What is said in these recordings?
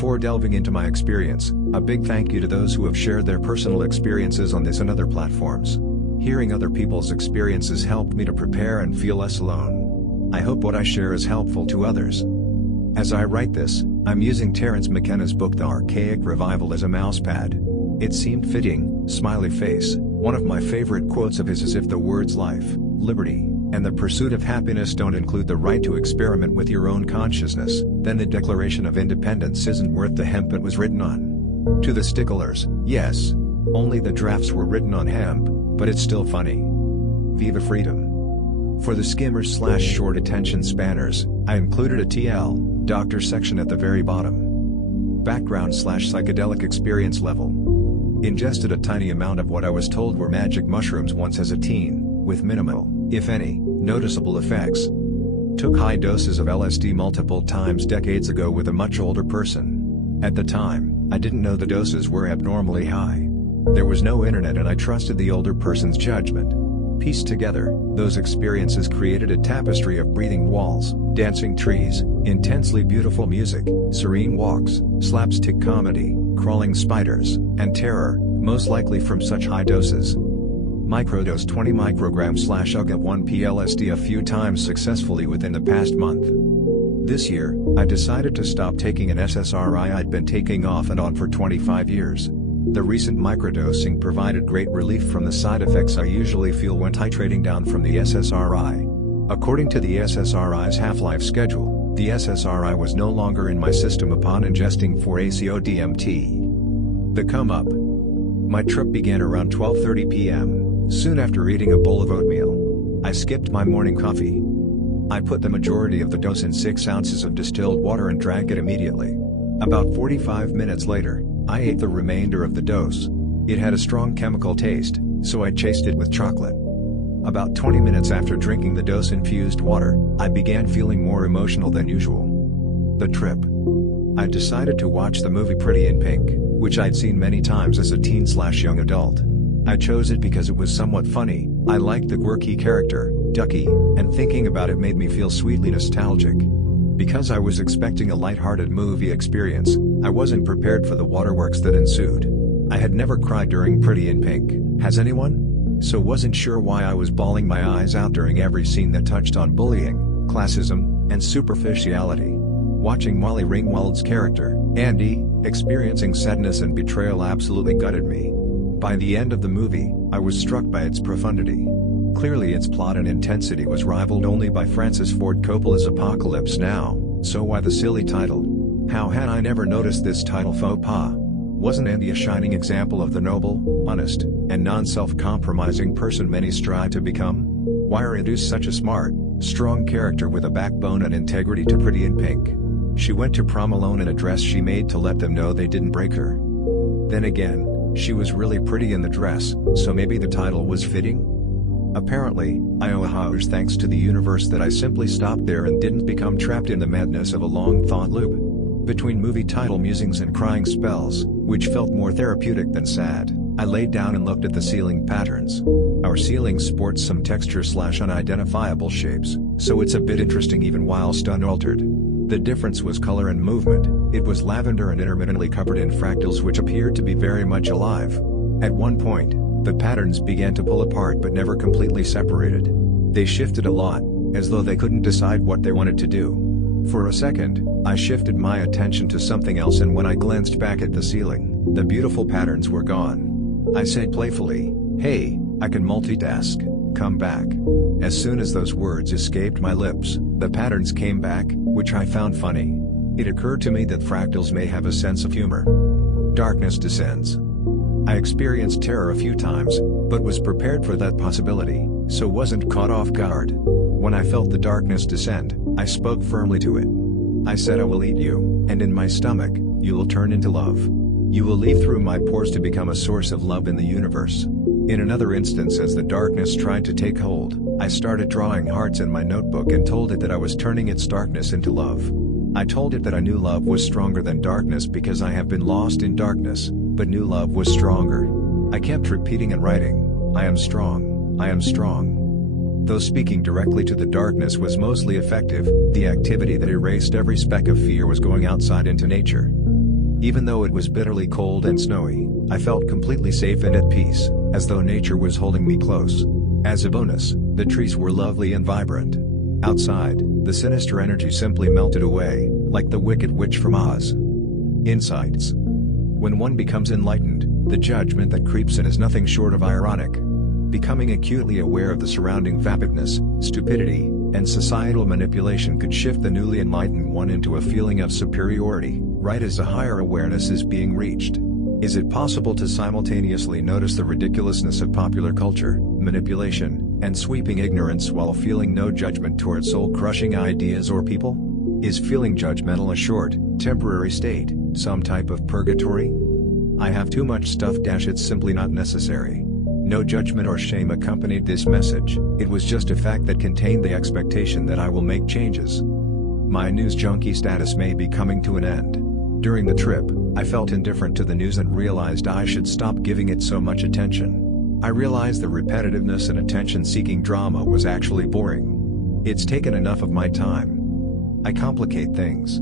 Before delving into my experience, a big thank you to those who have shared their personal experiences on this and other platforms. Hearing other people's experiences helped me to prepare and feel less alone. I hope what I share is helpful to others. As I write this, I'm using Terence McKenna's book The Archaic Revival as a mousepad. It seemed fitting, smiley face. One of my favorite quotes of his is, if the words life, liberty, and the pursuit of happiness don't include the right to experiment with your own consciousness, then the Declaration of Independence isn't worth the hemp it was written on. To the sticklers, yes. Only the drafts were written on hemp, but it's still funny. Viva freedom. For the skimmers/short attention spanners, I included a TL, doctor section at the very bottom. Background/psychedelic experience level. Ingested a tiny amount of what I was told were magic mushrooms once as a teen, with minimal, if any, noticeable effects. Took high doses of LSD multiple times decades ago with a much older person. At the time, I didn't know the doses were abnormally high. There was no internet and I trusted the older person's judgment. Pieced together, those experiences created a tapestry of breathing walls, dancing trees, intensely beautiful music, serene walks, slapstick comedy, crawling spiders, and terror, most likely from such high doses. Microdose 20 micrograms/UG of 1p LSD a few times successfully within the past month. This year, I decided to stop taking an SSRI I'd been taking off and on for 25 years. The recent microdosing provided great relief from the side effects I usually feel when titrating down from the SSRI. According to the SSRI's half-life schedule, the SSRI was no longer in my system upon ingesting 4-ACO DMT. The come up. My trip began around 12:30 p.m., soon after eating a bowl of oatmeal. I skipped my morning coffee. I put the majority of the dose in 6 ounces of distilled water and drank it immediately. About 45 minutes later, I ate the remainder of the dose. It had a strong chemical taste, so I chased it with chocolate. About 20 minutes after drinking the dose-infused water, I began feeling more emotional than usual. The trip. I decided to watch the movie Pretty in Pink, which I'd seen many times as a teen/young adult. I chose it because it was somewhat funny. I liked the quirky character, Ducky, and thinking about it made me feel sweetly nostalgic. Because I was expecting a lighthearted movie experience, I wasn't prepared for the waterworks that ensued. I had never cried during Pretty in Pink, has anyone? So wasn't sure why I was bawling my eyes out during every scene that touched on bullying, classism, and superficiality. Watching Molly Ringwald's character, Andy, experiencing sadness and betrayal absolutely gutted me. By the end of the movie, I was struck by its profundity. Clearly its plot and intensity was rivaled only by Francis Ford Coppola's Apocalypse Now, so why the silly title? How had I never noticed this title faux pas? Wasn't Andy a shining example of the noble, honest, and non-self-compromising person many strive to become? Why introduce such a smart, strong character with a backbone and integrity to Pretty in Pink? She went to prom alone in a dress she made to let them know they didn't break her. Then again, she was really pretty in the dress, so maybe the title was fitting? Apparently, I owe a huge thanks to the universe that I simply stopped there and didn't become trapped in the madness of a long thought loop. Between movie title musings and crying spells, which felt more therapeutic than sad, I laid down and looked at the ceiling patterns. Our ceiling sports some texture/unidentifiable shapes, so it's a bit interesting even whilst unaltered. The difference was color and movement. It was lavender and intermittently covered in fractals which appeared to be very much alive. At one point, the patterns began to pull apart but never completely separated. They shifted a lot, as though they couldn't decide what they wanted to do. For a second, I shifted my attention to something else, and when I glanced back at the ceiling, the beautiful patterns were gone. I said playfully, "Hey, I can multitask, come back." As soon as those words escaped my lips, the patterns came back, which I found funny. It occurred to me that fractals may have a sense of humor. Darkness descends. I experienced terror a few times, but was prepared for that possibility, so wasn't caught off guard. When I felt the darkness descend, I spoke firmly to it. I said, "I will eat you, and in my stomach, you will turn into love. You will leave through my pores to become a source of love in the universe." In another instance, as the darkness tried to take hold, I started drawing hearts in my notebook and told it that I was turning its darkness into love. I told it that I knew love was stronger than darkness because I have been lost in darkness, but knew love was stronger. I kept repeating and writing, "I am strong, I am strong." Though speaking directly to the darkness was mostly effective, the activity that erased every speck of fear was going outside into nature. Even though it was bitterly cold and snowy, I felt completely safe and at peace, as though nature was holding me close. As a bonus, the trees were lovely and vibrant. Outside, the sinister energy simply melted away, like the Wicked Witch from Oz. Insights. When one becomes enlightened, the judgment that creeps in is nothing short of ironic. Becoming acutely aware of the surrounding vapidness, stupidity, and societal manipulation could shift the newly enlightened one into a feeling of superiority, right as a higher awareness is being reached. Is it possible to simultaneously notice the ridiculousness of popular culture, manipulation, and sweeping ignorance while feeling no judgment toward soul-crushing ideas or people? Is feeling judgmental a short, temporary state, some type of purgatory? I have too much stuff. It's simply not necessary. No judgment or shame accompanied this message, it was just a fact that contained the expectation that I will make changes. My news junkie status may be coming to an end. During the trip, I felt indifferent to the news and realized I should stop giving it so much attention. I realized the repetitiveness and attention-seeking drama was actually boring. It's taken enough of my time. I complicate things.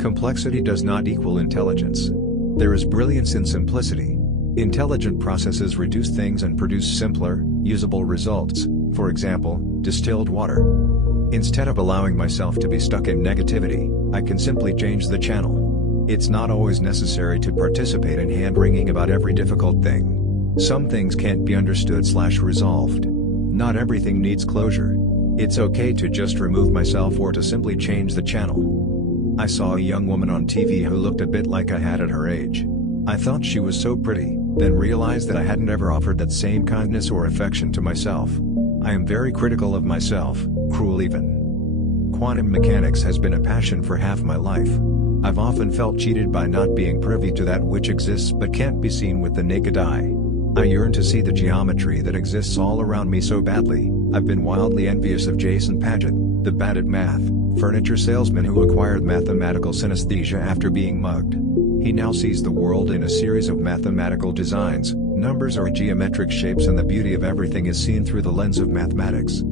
Complexity does not equal intelligence. There is brilliance in simplicity. Intelligent processes reduce things and produce simpler, usable results, for example, distilled water. Instead of allowing myself to be stuck in negativity, I can simply change the channel. It's not always necessary to participate in hand-wringing about every difficult thing. Some things can't be understood/resolved. Not everything needs closure. It's okay to just remove myself or to simply change the channel. I saw a young woman on TV who looked a bit like I had at her age. I thought she was so pretty, then realized that I hadn't ever offered that same kindness or affection to myself. I am very critical of myself, cruel even. Quantum mechanics has been a passion for half my life. I've often felt cheated by not being privy to that which exists but can't be seen with the naked eye. I yearn to see the geometry that exists all around me so badly. I've been wildly envious of Jason Paget, the bad at math, furniture salesman who acquired mathematical synesthesia after being mugged. He now sees the world in a series of mathematical designs, numbers or geometric shapes, and the beauty of everything is seen through the lens of mathematics.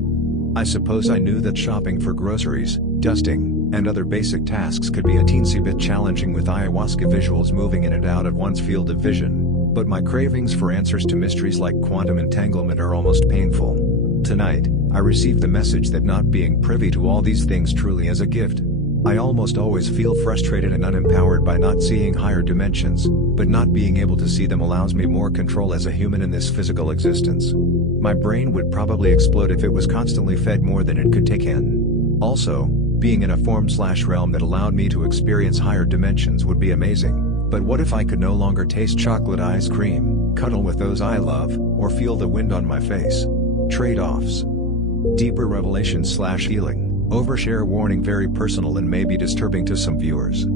I suppose I knew that shopping for groceries, dusting, and other basic tasks could be a teensy bit challenging with ayahuasca visuals moving in and out of one's field of vision, but my cravings for answers to mysteries like quantum entanglement are almost painful. Tonight, I received the message that not being privy to all these things truly is a gift. I almost always feel frustrated and unempowered by not seeing higher dimensions, but not being able to see them allows me more control as a human in this physical existence. My brain would probably explode if it was constantly fed more than it could take in. Also, being in a form/realm that allowed me to experience higher dimensions would be amazing, but what if I could no longer taste chocolate ice cream, cuddle with those I love, or feel the wind on my face? Trade-offs. Deeper revelation/healing. Overshare warning: very personal and may be disturbing to some viewers.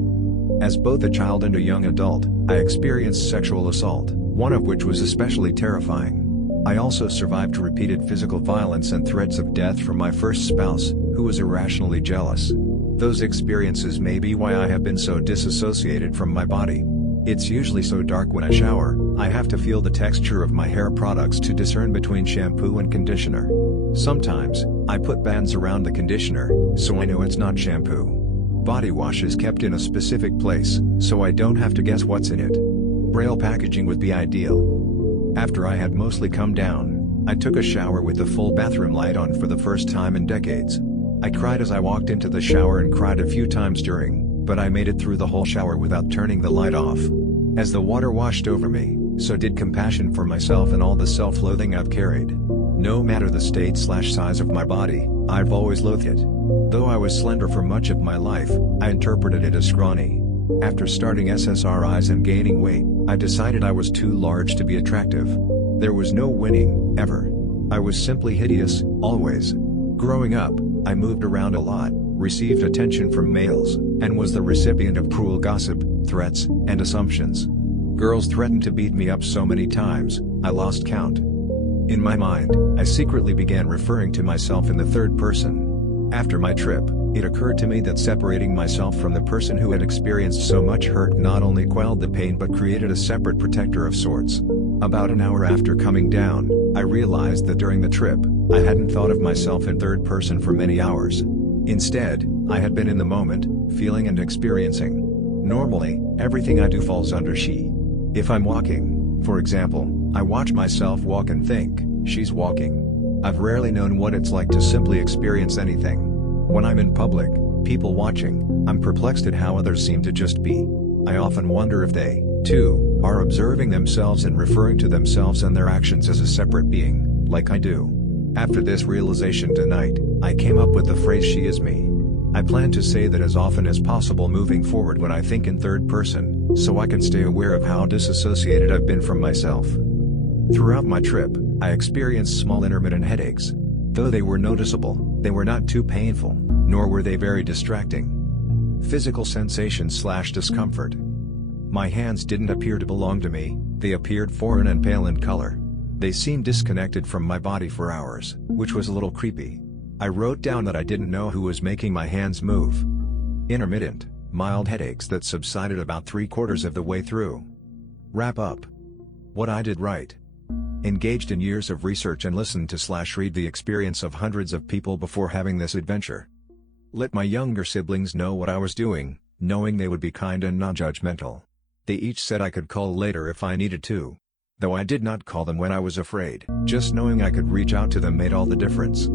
As both a child and a young adult, I experienced sexual assault, one of which was especially terrifying. I also survived repeated physical violence and threats of death from my first spouse, who was irrationally jealous. Those experiences may be why I have been so disassociated from my body. It's usually so dark when I shower, I have to feel the texture of my hair products to discern between shampoo and conditioner. Sometimes, I put bands around the conditioner, so I know it's not shampoo. Body wash is kept in a specific place, so I don't have to guess what's in it. Braille packaging would be ideal. After I had mostly come down, I took a shower with the full bathroom light on for the first time in decades. I cried as I walked into the shower and cried a few times during, but I made it through the whole shower without turning the light off. As the water washed over me, so did compassion for myself and all the self-loathing I've carried. No matter the state/size of my body, I've always loathed it. Though I was slender for much of my life, I interpreted it as scrawny. After starting SSRIs and gaining weight, I decided I was too large to be attractive. There was no winning, ever. I was simply hideous, always. Growing up, I moved around a lot, received attention from males, and was the recipient of cruel gossip, threats, and assumptions. Girls threatened to beat me up so many times, I lost count. In my mind, I secretly began referring to myself in the third person. After my trip, it occurred to me that separating myself from the person who had experienced so much hurt not only quelled the pain but created a separate protector of sorts. About an hour after coming down, I realized that during the trip, I hadn't thought of myself in third person for many hours. Instead, I had been in the moment, feeling and experiencing. Normally, everything I do falls under she. If I'm walking, for example, I watch myself walk and think, she's walking. I've rarely known what it's like to simply experience anything. When I'm in public, people watching, I'm perplexed at how others seem to just be. I often wonder if they, too, are observing themselves and referring to themselves and their actions as a separate being, like I do. After this realization tonight, I came up with the phrase she is me. I plan to say that as often as possible moving forward when I think in third person, so I can stay aware of how disassociated I've been from myself. Throughout my trip, I experienced small intermittent headaches. Though they were noticeable, they were not too painful, nor were they very distracting. Physical sensation/discomfort. My hands didn't appear to belong to me, they appeared foreign and pale in color. They seemed disconnected from my body for hours, which was a little creepy. I wrote down that I didn't know who was making my hands move. Intermittent, mild headaches that subsided about 3/4 of the way through. Wrap up. What I did right. Engaged in years of research and listened to/read the experience of hundreds of people before having this adventure. Let my younger siblings know what I was doing, knowing they would be kind and non-judgmental. They each said I could call later if I needed to. Though I did not call them when I was afraid, just knowing I could reach out to them made all the difference.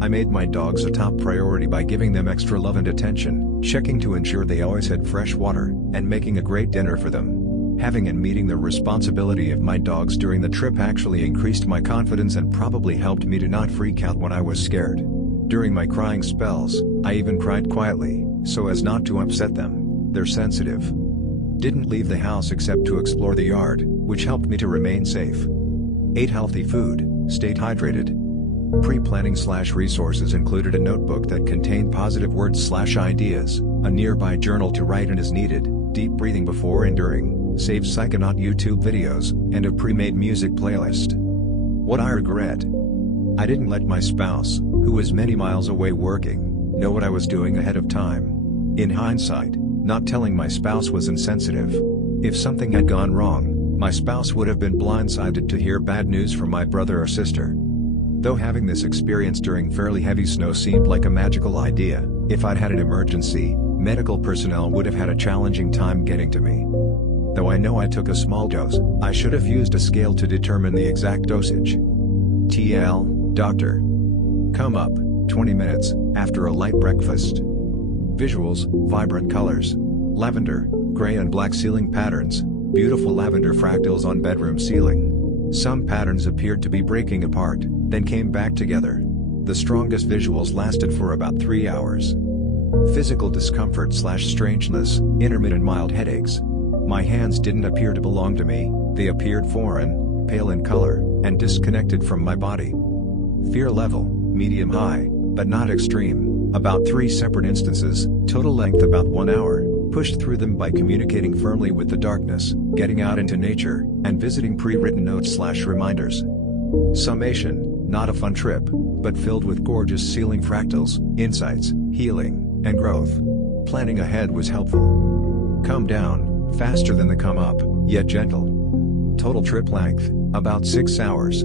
I made my dogs a top priority by giving them extra love and attention, checking to ensure they always had fresh water, and making a great dinner for them. Having and meeting the responsibility of my dogs during the trip actually increased my confidence and probably helped me to not freak out when I was scared. During my crying spells, I even cried quietly, so as not to upset them. They're sensitive. Didn't leave the house except to explore the yard, which helped me to remain safe. Ate healthy food, stayed hydrated. Pre-planning/resources included a notebook that contained positive words/ideas, a nearby journal to write in as needed, deep breathing before and during, saved psychonaut YouTube videos, and a pre-made music playlist. What I regret? I didn't let my spouse, who was many miles away working, know what I was doing ahead of time. In hindsight, not telling my spouse was insensitive. If something had gone wrong, my spouse would have been blindsided to hear bad news from my brother or sister. Though having this experience during fairly heavy snow seemed like a magical idea, if I'd had an emergency, medical personnel would have had a challenging time getting to me. Though I know I took a small dose, I should have used a scale to determine the exact dosage. TL, doctor. Come up, 20 minutes, after a light breakfast. Visuals, vibrant colors. Lavender, gray and black ceiling patterns, beautiful lavender fractals on bedroom ceiling. Some patterns appeared to be breaking apart, then came back together. The strongest visuals lasted for about 3 hours. Physical discomfort/strangeness, intermittent mild headaches. My hands didn't appear to belong to me, they appeared foreign, pale in color, and disconnected from my body. Fear level, medium-high, but not extreme, about 3 separate instances, total length about 1 hour, pushed through them by communicating firmly with the darkness, getting out into nature, and visiting pre-written notes/reminders. Summation, not a fun trip, but filled with gorgeous ceiling fractals, insights, healing, and growth. Planning ahead was helpful. Come down, faster than the come up, yet gentle. Total trip length, about 6 hours.